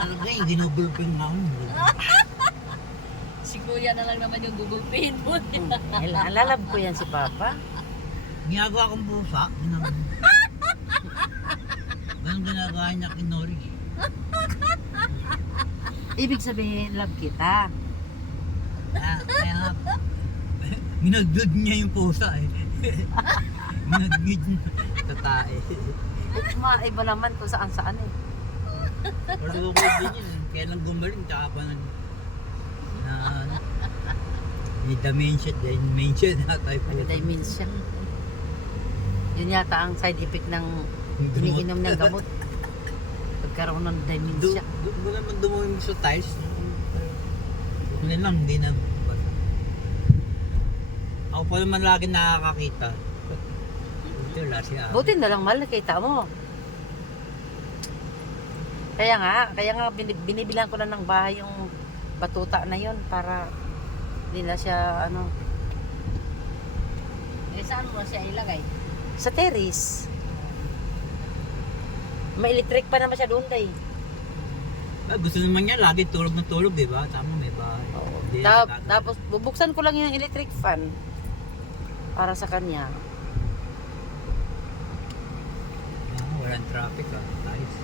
Ano nga yung ginugulping nga ako. Si kuya na lang naman yung gugulpihin mo. Alalab ko yan si Papa. Ginagawa kong pusa. Ganun ginagawa niya kay Nori. Ibig sabihin, love kita. Kaya nga, minagdud niya yung pusa eh. Minagdud niya. Tatae. Iba naman kung saan eh. Wala ko din yun. Kailan gumaling, tsaka pa na may dementia na tayo po. Dementia. Yun yata ang side effect ng iniinom ng gamot. Pagkaroon ng dementia. Doon mo naman dumumi sa tiles. Ano lang, hindi na. Ako pa naman lagi nakakakita. Ito wala siya. Buti na lang mahal, nakita mo. Kaya nga binibilang ko na ng bahay yung batuta na yun para hindi na siya Eh, saan mo siya ilagay? sa terrace. May electric pa naman siya doon day. Gusto naman niya lagi tulog na tulog, di ba? Tama, may bahay. Hindi na siya Tapos bubuksan ko lang yung electric fan para sa kanya. walang traffic Nice.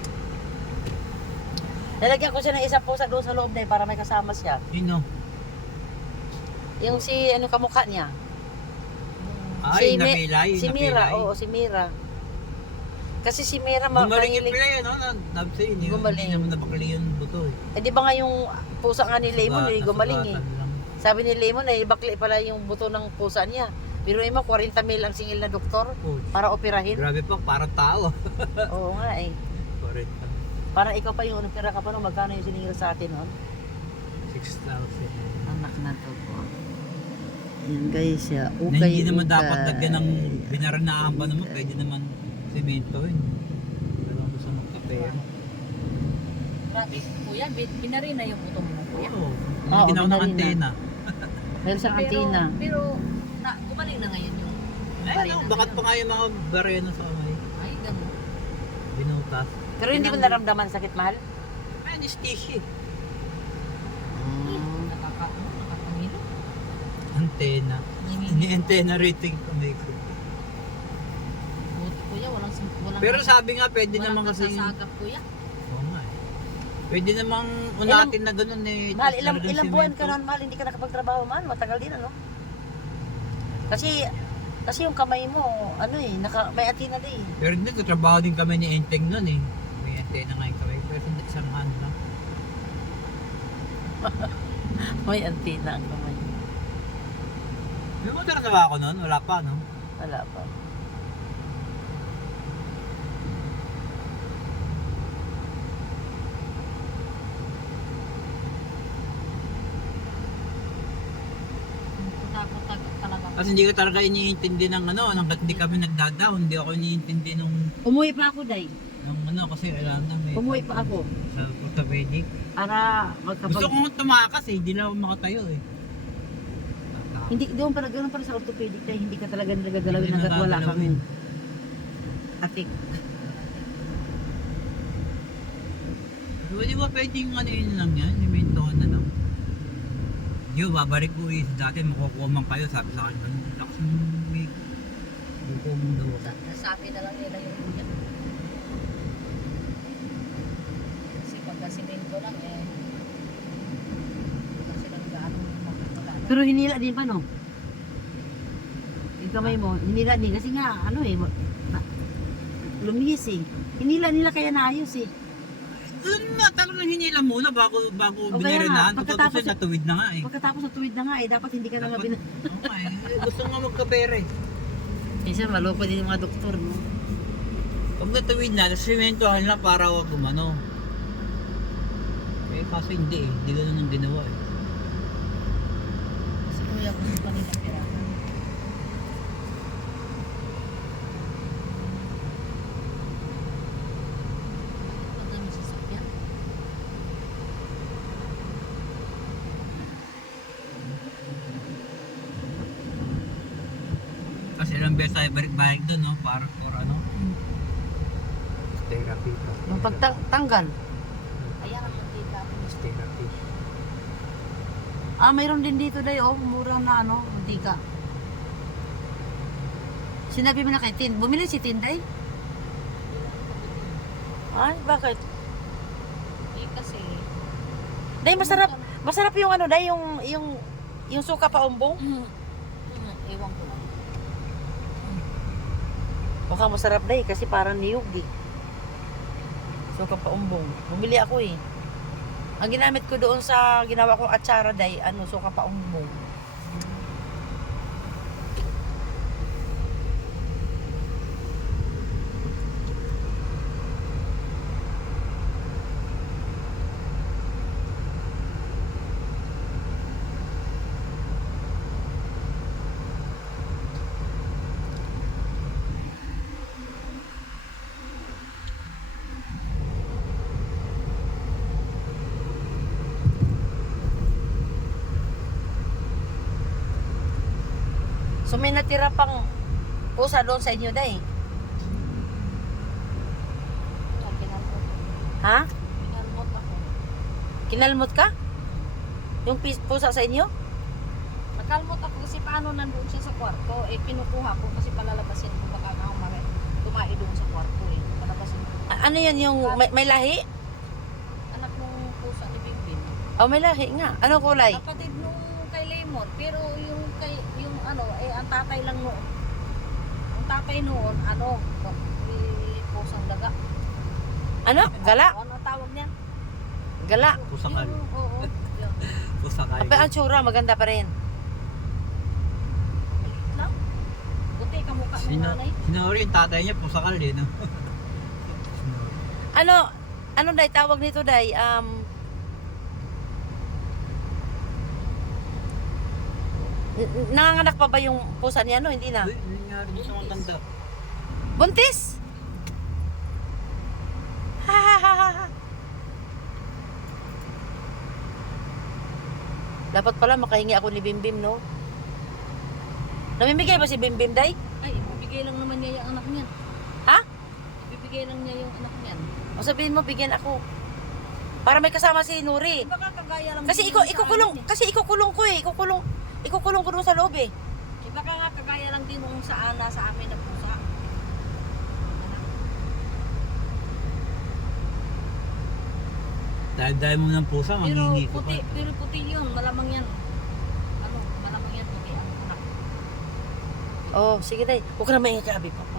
Lalagyan ko siya ng isa pusa doon sa loob na para may kasama siya. Sino? Yung si kamukha niya. Ay, napilay. Si Mira, oo, si Mira. Kasi si Mira Gumaling yung mahilig. pilay, ano? Nabsay, hindi Gumaling. naman napakali yung buto eh. Eh di ba nga yung pusa nga ni Lemon eh, gumaling eh. Nasugatan lang. Sabi ni Lemon eh, bakli pala yung buto ng pusa niya. Pero mo, 40 mil ang singil na doktor Oh, para operahin. grabe pa, parang tao. Oo nga eh. 40. Parang ikaw pa yung opera ka pa no, magkano yung siningil sa atin no? 6,000. Anak na to po. Yan guys, Na hindi naman dapat lagyan ng binaranaan ba naman, pwede naman semento yun. Pero ang gusto mong kape. Grabe, kuya, binari na yung buto mo, kuya. Oo. Oo, Hindi ng binarina. antena. Meron siyang antina. Pero gumaling na ngayon yung Ay, barina. bakit pa nga yung mga barena sa kamay? Ay, ganun. Binutas. Pero hindi mo naramdaman sakit mahal? Ay, anesthesia. Nakakangilo. Antena. Hindi antena rating kamay ko. Buti, kuya, walang Pero sabi nga, pwede walang naman kasi... kasasagap, kuya. Oo nga eh. Pwede namang unatin na ganun eh. Mahal, Talagang ilang buwan ka semento. nun mahal, hindi ka nakapagtrabaho mahal, matagal din ano? Kasi yung kamay mo, may atina din. Pero hindi, trabaho din kami ni Enteng nun eh. May antena nga yung kamay. Pero hindi isang hand lang. May antina ang kamay. May mo trabaho ko nun? Wala pa, no? Wala pa. Putak-putak talaga. Kasi hindi ko talaga iniintindi ng hanggat hindi kami nagda-down, hindi ako iniintindi nung Umuwi pa ako, Day. kasi alam na may Umuwi pa ako. sa orthopedic. Para Gusto kong tumakas eh, hindi lang ako makatayo eh. Hindi, doon pala, ganoon pala sa orthopedic tayo, hindi ka talaga nagagalawin Hindi hanggat wala kang nagagalawin. atik. Pero di ba pwede yung yun lang yan, yung mintohan na lang. Yo, babalik ko eh, dati makukuha kayo, sabi sa akin, lakas mo may buko mong daw ako. Nasabi na lang nila yung kuya. Kasi pagka simento lang kasi lang gaano makakala. Pero hinila din pa, no? Yung kamay mo, hinila din. Kasi nga, lumihis eh. Hinila nila kaya naayos eh. Doon na, talagang hinila muna bago O kaya nga, binirinahan. pagkatapos- Kasi natuwid na nga eh. Pagkatapos sa tuwid na nga eh, dapat hindi ka na nga Dapat- Oo nga eh, gusto nga magkapere. Minsan maloko din yung mga doktor, no? Pag natuwid na, simentohan lang para wag gumano. Eh kaso hindi eh, hindi ganun ang ginawa eh. Si kuya gusto pa nila pirahan. Ang dami sasakyan. Kasi ilang beses tayo balik-balik doon, no? Para for ano. Therapy. Yung pagtanggal. Ayan ang mantika. Therapy. Ah, mayroon din dito day, oh. Murang na ano, mantika. Sinabi mo na kay Tin. Bumili si Tin day? Ay, bakit? Eh kasi, Day, masarap. Masarap yung ano, day, yung suka pa umbong. ewan ko lang. Mukhang masarap day kasi parang niyog eh. Suka pa umbong. Bumili ako eh. Ang ginamit ko doon sa ginawa kong atsara day, ano, suka pa umbong. So may natira pang pusa doon sa inyo day. Kinalmot. Ha? Kinalmot ako. Kinalmot ka? Yung pusa sa inyo? Nakalmot ako kasi paano nandun siya sa kwarto. Eh kinukuha ko kasi palalabasin ko baka ako tumae doon sa kwarto eh. Palabasin ko. Ano yan yung may lahi? Anak nung pusa ni Bingbing. Oh, may lahi nga. Ano kulay? Kapatid nung kay Lemon. Pero yung ano, eh ang tatay lang noon. Ang tatay noon, ano, pusang daga. Ano? Gala? Ano ang tawag niya? Gala. Pusakal. Oo. Yun. Pusakal. Apa ang tsura, maganda pa rin. Lang. Buti kamukha ng nanay. Sinori yung tatay niya, pusakal din. No? Ano day tawag nito day? Nanganganak pa ba yung pusa niya? Ano? Hindi na. Uy, nangyari din sa matanda. Buntis? Dapat pala makahingi ako ni Bimbim, no? Namimigay ba si Bimbim, day? Ay, ibibigay lang naman niya yung anak niyan. Ha? Ibibigay lang niya yung anak niyan. O sabihin mo, bigyan ako. Para may kasama si Nuri. Baka kagaya lang Kasi din yung sa ikukulong, amin kasi ikukulong ko eh. Ikukulong ko doon sa loob eh. eh. Baka nga kagaya lang din nung sa amin na pusa. Dahil mo ng pusa, Pero mangingi ko pa. puti yun, malamang yan. Ano, malamang yan puti ang anak. Oh, sige day. Huwag ka na maingay kay Abi, papa.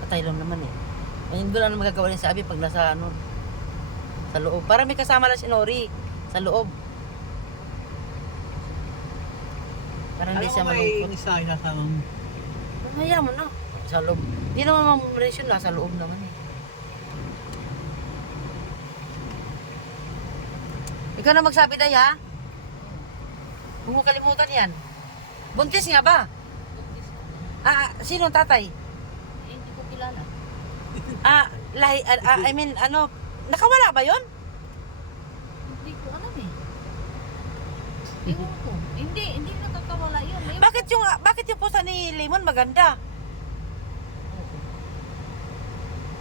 Patay lang naman eh. Ayun doon lang magagawa niya sa Abi pag nasa ano, sa loob. Para may kasama lang si Nori sa loob. Para hindi siya malungkot. Yung isa, isasama mo. Hayaan mo na. Sa loob. Hindi naman mamuresyon na. Sa loob naman eh. Ikaw na magsabi day ha? Huwag mo kalimutan yan. Buntis nga ba? Buntis. Sino ang tatay? Eh, hindi ko kilala. I mean, ano, nakawala ba yon? Hindi ko alam eh. Ewan ko. Hindi nakakawala yun. Eh, Bakit yung pusa ni Lemon maganda?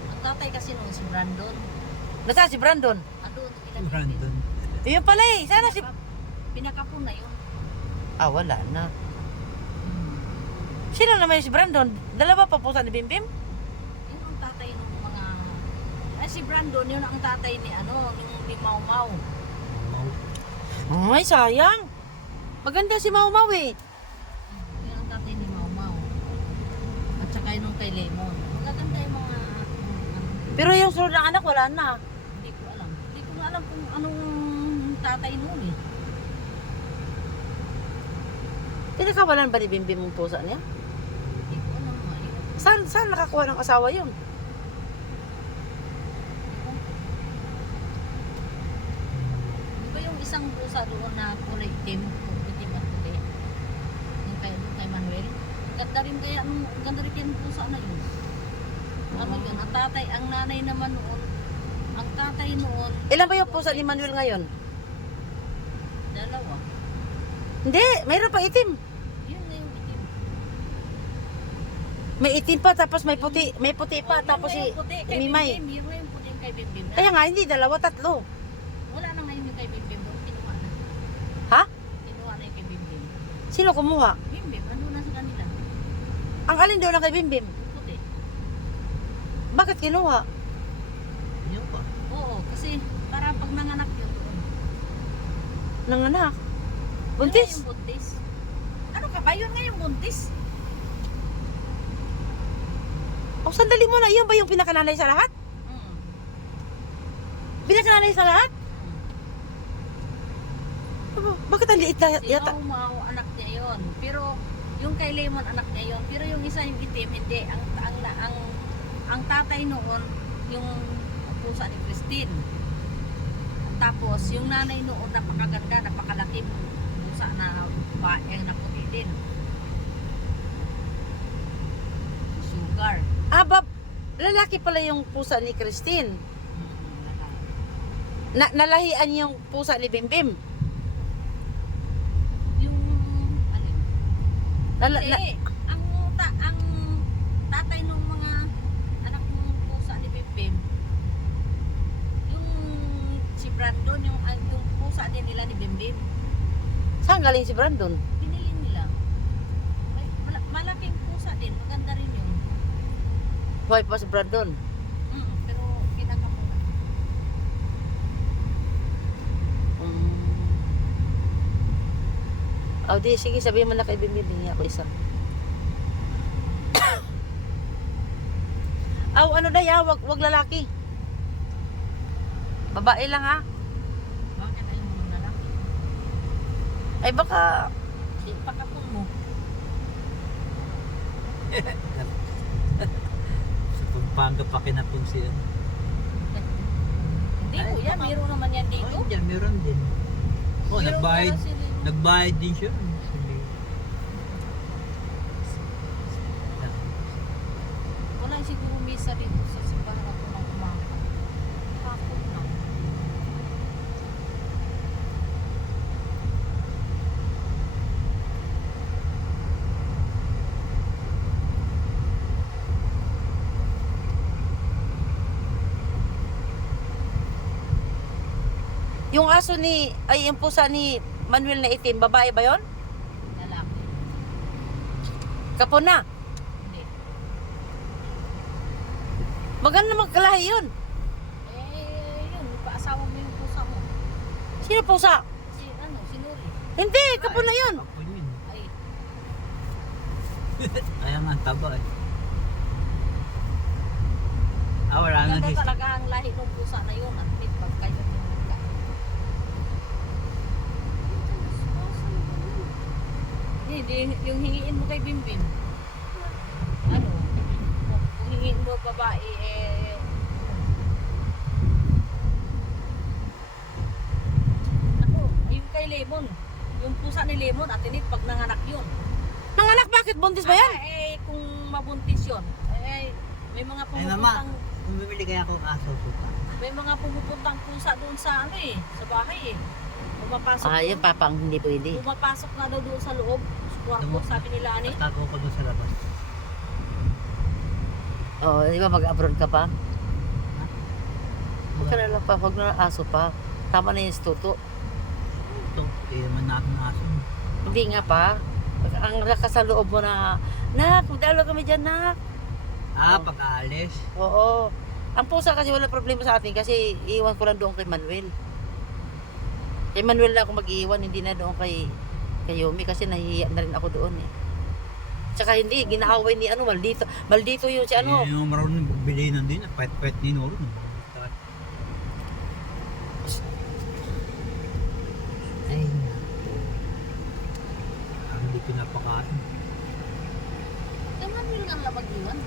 ang tatay kasi noon si Brandon. Nasaan si Brandon? Doon, Brandon. Yun pala eh. Sana si... Pinakapon na yun. Wala na. Sino naman yung si Brandon? Dalawa pa pusa ni Bimbim? Yun ang tatay ng mga... Ay, si Brandon, yun ang tatay ni ni Mau Mau. Ay, sayang. Maganda si Mau Mau eh. Yun ang tatay ni Mau Mau. At saka yun kay Lemon. Magaganda yung mga... Pero yung sunod ng anak, wala na. Hindi ko alam. Hindi ko nga alam kung anong tatay noon eh. Tinakawalan ba ni Bimbim yung pusa niya? Hindi ko alam nga eh. Saan nakakuha ng asawa yun? Di ba yung isang pusa doon na kulay itim at puti? Yung kay Manuel? Ganda rin yung pusa na yun. Ano yun? Ang nanay naman noon, ang tatay noon, Ilan ba yung pusa ni Manuel ngayon? dalawa. Hindi, mayroon pa itim. Yun na yung itim. May itim pa, tapos may puti pa, tapos si yung puti kay Mimay. Bimbim, yung ngayon puti yung kay Bimbim. Kaya nga, hindi, dalawa, tatlo. Wala na ngayon yung kay Bimbim. Kinuha na. Ha? Kinuha na yung kay Bimbim. Sino kumuha? Bimbim, ano na sa kanila? Ang alin daw na kay Bimbim? Yung puti. Bakit kinuha? Yun pa. Oo, kasi para pag nanganak yun doon. Nanganak. Yun Buntis? nga yung buntis. Ano ka ba? Yun nga yung buntis. O, sandali muna, yun ba yung pinakananay sa lahat? Hmm. Pinakananay sa lahat? Bakit ang liit na Si yata? Mau anak niya yun. Pero yung kay Lemon anak niya yun. Pero yung isa yung itim, hindi. Ang tatay noon, yung pusa ni Christine. Tapos yung nanay noon, napakaganda, napakalaki pusa na bae na puti din. Sugar. Lalaki pala yung pusa ni Christine. Nalahian yung pusa ni Bimbim. Yung alin? Nala- Ang tatay ng mga anak ng pusa ni Bimbim, yung si Brandon, yung pusa din nila ni Bimbim, Saan galing si Brandon? binili nila. Ay, malaking pusa din, maganda rin yun. Buhay pa si Brandon. Pero kinakamunan. Oh, di, sige, sabihin mo na kay Bimbim, hingi ako isa. Aw, ano na ya, wag lalaki. Babae lang ha. Bakit ayaw mo na lang? Ay baka, Pakapon mo. Sa Pampanga pa kinapong siya. Hindi po yan, meron naman yan dito. Oh, dyan, meron din. Oh, Meron nagbayad. pala sila. Nagbayad din siya. Wala siguro misa dito sa simbahan ako ng umaga. Hapon na. yung aso yung pusa ni Manuel na itim, babae ba yon? Lalaki. Kapon na. Hindi. Maganda magkalahi yun. Yun, paasawa mo yung pusa mo. Sino pusa? Si Nuri. Hindi, kapon na yun. Ako yun. Ay, Kaya nga, ang taba eh. Wala nga ganda his- talaga ang lahi ng pusa na yun. At least pag kayo yung nagka. Hindi, yung hingiin mo kay Bimbim. Ano? Kung hingiin mo babae, ako, yung kay Lemon. Yung pusa ni Lemon, atinit pag nanganak yun. Nanganak, bakit buntis ba yan? Kung mabuntis yun, may mga Ay mama, pumupuntang, kung bibili kaya akong aso, suka. may mga pumupuntang pusa doon sa sa bahay eh. Pumapasok. Yun papa ang hindi pwede. Pumapasok na daw doon sa loob. Sa kwarto, sabi nila Tago ko doon sa labas. Oh, di ba mag-abroad ka pa? Huwag ka na lang pa, huwag na lang aso pa. Tama na yung tuto. Ito, man natin ng aso. Hindi nga pa. Ang lakas sa loob mo na, nak, magdalo kami dyan, nak. Oh. Pag-aalis. Oo. Ang pusa kasi wala problema sa atin kasi iiwan ko lang doon kay Manuel. Kay Manuel na ako mag-iiwan, hindi na doon kay Yumi kasi nahihiya na rin ako doon eh. Tsaka hindi, ginaaway ni maldito. Maldito yun si Yung marunong bilinan din, pet ni Noro. Ay, hindi pinapakain. Kaya Manuel nga lang mag-iwan.